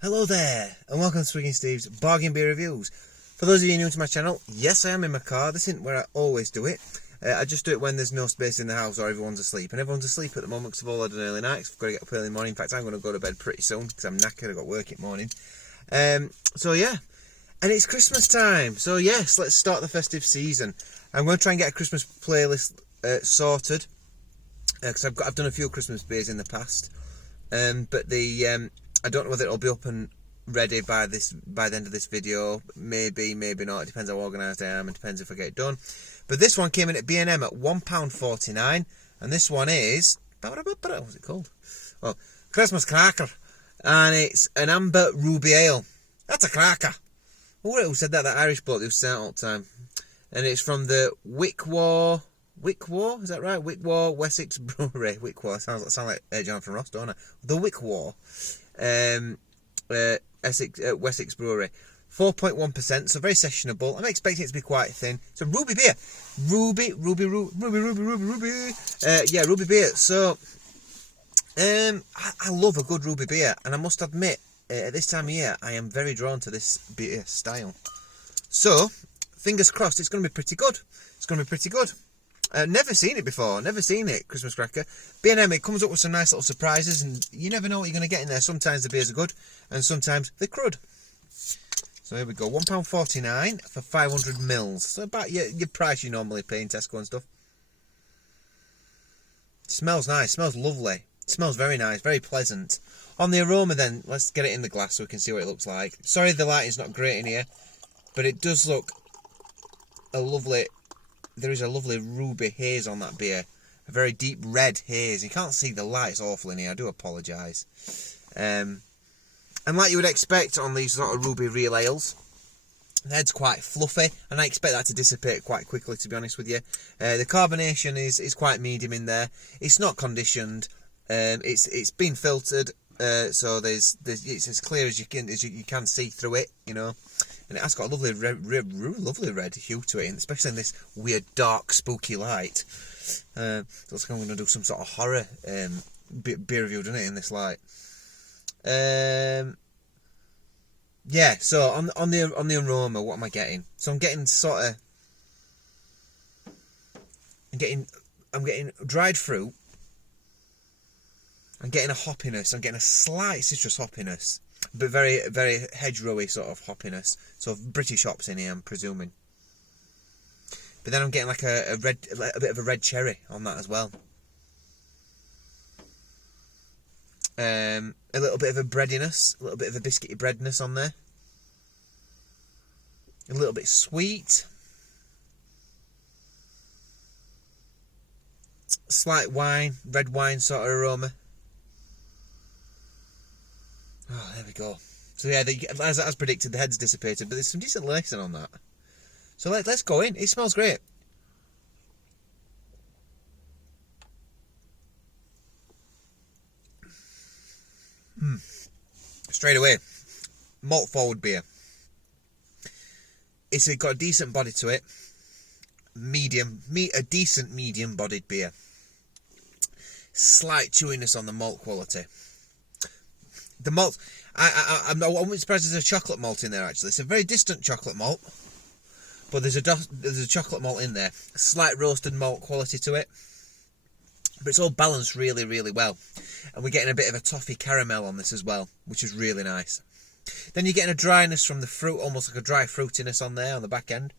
Hello there, and welcome to Swiggy Steve's Bargain Beer Reviews. For those of you new to my channel, yes, I am in my car. This isn't where I always do it. I just do it when there's no space in the house or everyone's asleep. And everyone's asleep at the moment because I've all had an early night. I've got to get up early in the morning. In fact, I'm going to go to bed pretty soon because I'm knackered. I've got work in the morning. So yeah, and it's Christmas time. So yes, let's start the festive season. I'm going to try and get a Christmas playlist sorted because I've done a few Christmas beers in the past. But I don't know whether it'll be up and ready by the end of this video. Maybe, maybe not. It depends how organised I am and depends if I get it done. But this one came in at B&M at £1.49, and this one is, what's it called? Oh, Christmas Cracker, and it's an amber ruby ale. That's a cracker. Who said that? That Irish bloke who used to say it all the time. And it's from the Wickwar, is that right? Wickwar Wessex Brewery. Wickwar sounds like Jonathan Ross, don't I? The Wickwar, Wessex Brewery. 4.1%, so very sessionable. I'm expecting it to be quite thin. It's a ruby beer. Ruby. Yeah, ruby beer. So, I love a good ruby beer, and I must admit, at this time of year, I am very drawn to this beer style. So, fingers crossed, it's going to be pretty good. It's going to be pretty good. Never seen it before. Never seen it, Christmas Cracker. B&M, it comes up with some nice little surprises, and you never know what you're going to get in there. Sometimes the beers are good, and sometimes they're crud. So here we go, £1.49 for 500ml. So about your price you normally pay in Tesco and stuff. It smells nice, smells lovely. It smells very nice, very pleasant. On the aroma then, let's get it in the glass so we can see what it looks like. Sorry the lighting's not great in here, but it does look there is a lovely ruby haze on that beer. A very deep red haze. You can't see the light, it's awful in here, I do apologise. And like you would expect on these sort of ruby real ales, the head's quite fluffy, and I expect that to dissipate quite quickly, to be honest with you. The carbonation is quite medium in there. It's not conditioned. It's been filtered, so it's as clear as you can see through it, you know. And it has got a lovely red hue to it, especially in this weird, dark, spooky light. It looks like I'm going to do some sort of horror beer review, doesn't it, in this light? Yeah, so on the aroma, what am I getting? So I'm getting I'm getting dried fruit. I'm getting a hoppiness. I'm getting a slight citrus hoppiness, but very, very hedgerowy sort of hoppiness. So British hops in here, I'm presuming. But then I'm getting like a bit of a red cherry on that as well. A little bit of a breadiness, a little bit of a biscuity breadness on there. A little bit sweet. Slight wine, red wine sort of aroma. Oh, there we go. So yeah, as predicted, the head's dissipated, but there's some decent lacing on that. So let's go in. It smells great. Straight away, malt forward beer. It's got a decent body to it. A decent medium bodied beer. Slight chewiness on the malt quality. The malt, I wouldn't surprised there's a chocolate malt in there actually. It's a very distant chocolate malt, but there's a chocolate malt in there. A slight roasted malt quality to it. But it's all balanced really, really well. And we're getting a bit of a toffee caramel on this as well, which is really nice. Then you're getting a dryness from the fruit, almost like a dry fruitiness on there, on the back end.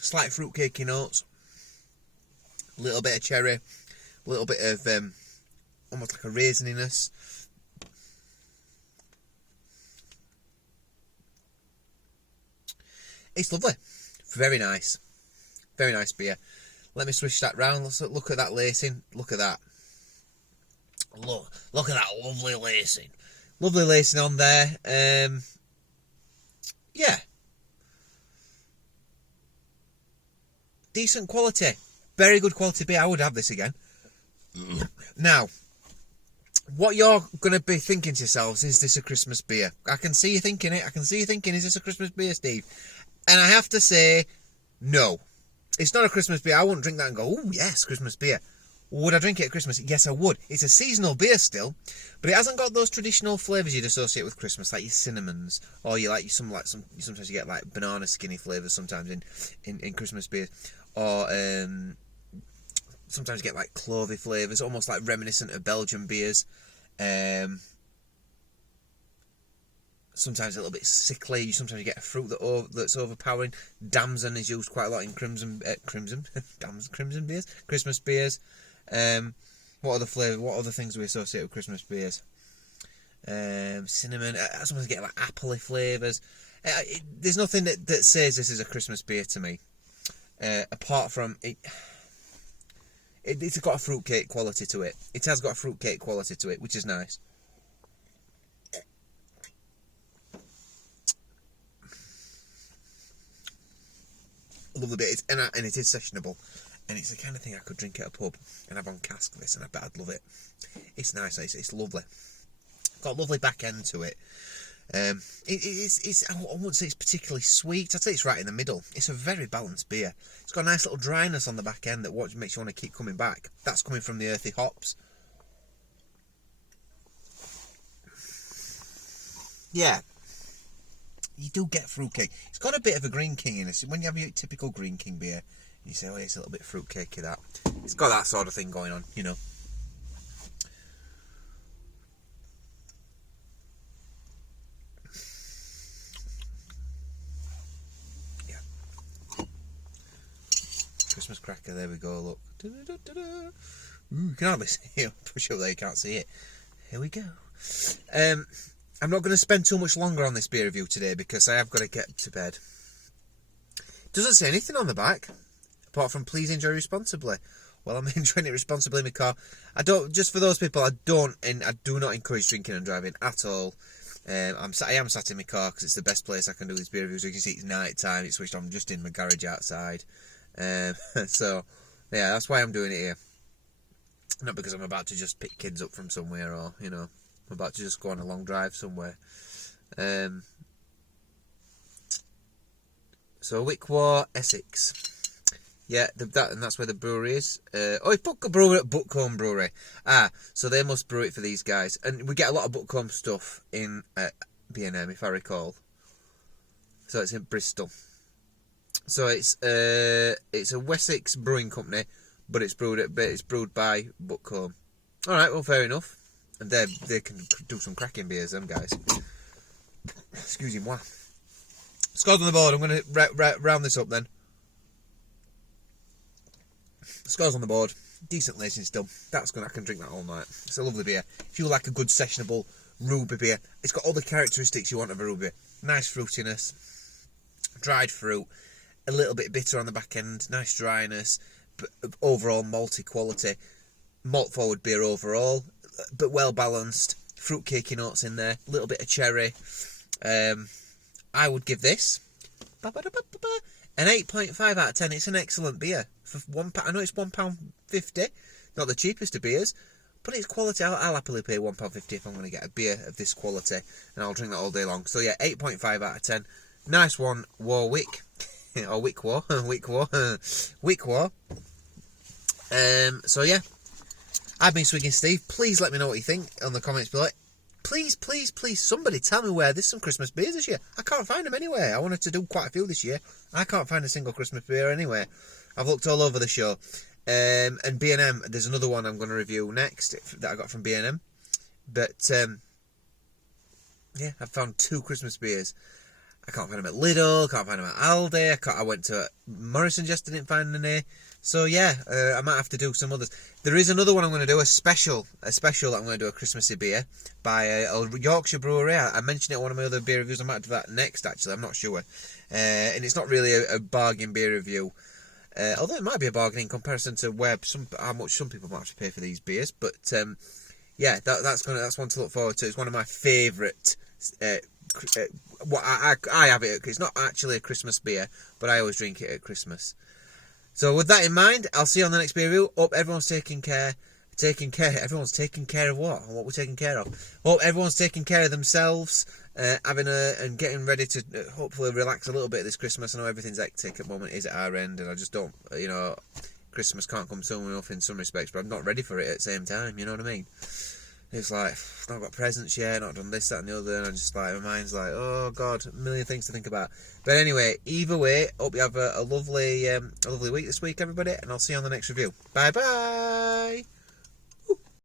Slight fruitcakey notes. A little bit of cherry. A little bit of almost like a raisininess. It's lovely. Very nice. Very nice beer. Let me switch that round. Let's look at that lacing. Look at that. Look at that lovely lacing. Lovely lacing on there. Yeah. Decent quality. Very good quality beer. I would have this again. Now, what you're going to be thinking to yourselves, is this a Christmas beer? I can see you thinking it. I can see you thinking, is this a Christmas beer, Steve? And I have to say, no. It's not a Christmas beer. I wouldn't drink that and go, oh, yes, Christmas beer. Would I drink it at Christmas? Yes, I would. It's a seasonal beer still, but it hasn't got those traditional flavours you'd associate with Christmas, like your cinnamons, or sometimes you get like banana skinny flavours sometimes in Christmas beers, or sometimes you get like clovey flavours, almost like reminiscent of Belgian beers. Sometimes a little bit sickly. Sometimes you get a fruit that's overpowering. Damson is used quite a lot in crimson beers, Christmas beers. What other flavour? What other things do we associate with Christmas beers? Cinnamon. Sometimes you get like appley flavours. There's nothing that says this is a Christmas beer to me, apart from it. It's got a fruitcake quality to it. It has got a fruitcake quality to it, which is nice. I love the bit, and it is sessionable, and it's the kind of thing I could drink at a pub and have on cask this, and I bet I'd love it. It's nice, it's lovely. Got a lovely back end to it. It's I wouldn't say it's particularly sweet. I'd say it's right in the middle. It's a very balanced beer. It's got a nice little dryness on the back end that makes you want to keep coming back. That's coming from the earthy hops. Yeah. You do get fruitcake. It's got a bit of a Green King in it. So when you have your typical Green King beer, you say, oh, it's a little bit fruitcakey, that. It's got that sort of thing going on, you know. Yeah. Christmas cracker, there we go, look. Ooh, you can hardly see it. Push up there, you can't see it. Here we go. I'm not going to spend too much longer on this beer review today because I have got to get to bed. Doesn't say anything on the back apart from please enjoy responsibly. Well, I'm enjoying it responsibly in my car. Just for those people, I do not encourage drinking and driving at all. I am sat in my car because it's the best place I can do these beer reviews. You can see it's night time. It's switched on just in my garage outside. So yeah, that's why I'm doing it here. Not because I'm about to just pick kids up from somewhere, or I'm about to just go on a long drive somewhere. So Wickwar, Essex. Yeah, and that's where the brewery is. It's Buckcombe Brewery. So they must brew it for these guys. And we get a lot of Buckcombe stuff in B&M, if I recall. So it's in Bristol. So it's a Wessex brewing company, but it's brewed by Buckcombe. All right, well, fair enough. And they can do some cracking beers, them guys. Excuse me, moi. Scores on the board. I'm going to round this up then. Scores on the board. Decent lacing still. That's good. I can drink that all night. It's a lovely beer. If you like a good sessionable ruby beer, it's got all the characteristics you want of a ruby. Nice fruitiness, dried fruit, a little bit bitter on the back end, nice dryness, but overall malty quality. Malt forward beer overall, but well balanced. Fruitcakey notes in there, a little bit of cherry. I would give this an 8.5 out of 10. It's an excellent beer for £1. I know it's £1.50, not the cheapest of beers, but it's quality. I'll happily pay £1.50 if I'm going to get a beer of this quality, and I'll drink that all day long. So yeah, 8.5 out of 10. Nice one, Warwick or Wickwar, Wickwar. So yeah, I've been Swigging Steve. Please let me know what you think on the comments below. Please, please, please, somebody tell me where there's some Christmas beers this year. I can't find them anywhere. I wanted to do quite a few this year. I can't find a single Christmas beer anywhere. I've looked all over the show. And B&M, there's another one I'm going to review next that I got from B&M. But, yeah, I've found 2 Christmas beers. I can't find them at Lidl, can't find them at Aldi. I went to Morrison's yesterday, didn't find any. So yeah, I might have to do some others. There is another one I'm going to do, a special that I'm going to do, a Christmassy beer by a Yorkshire brewery. I mentioned it in one of my other beer reviews. I might do that next, actually. I'm not sure. And it's not really a bargain beer review. Although it might be a bargain in comparison to how much some people might have to pay for these beers. But yeah, that's one to look forward to. It's one of my favourite. I have it. It's not actually a Christmas beer, but I always drink it at Christmas. So with that in mind, I'll see you on the next beer review. Hope everyone's taking care. Everyone's taking care of what? What we're taking care of. Hope everyone's taking care of themselves, and getting ready to hopefully relax a little bit this Christmas. I know everything's hectic at the moment, is at our end, and I just don't, Christmas can't come soon enough in some respects, but I'm not ready for it at the same time, you know what I mean? It's like, I've not got presents yet, not done this, that and the other, and I'm just like, my mind's like, oh God, a million things to think about. But anyway, either way, hope you have a lovely week this week, everybody, and I'll see you on the next review. Bye bye!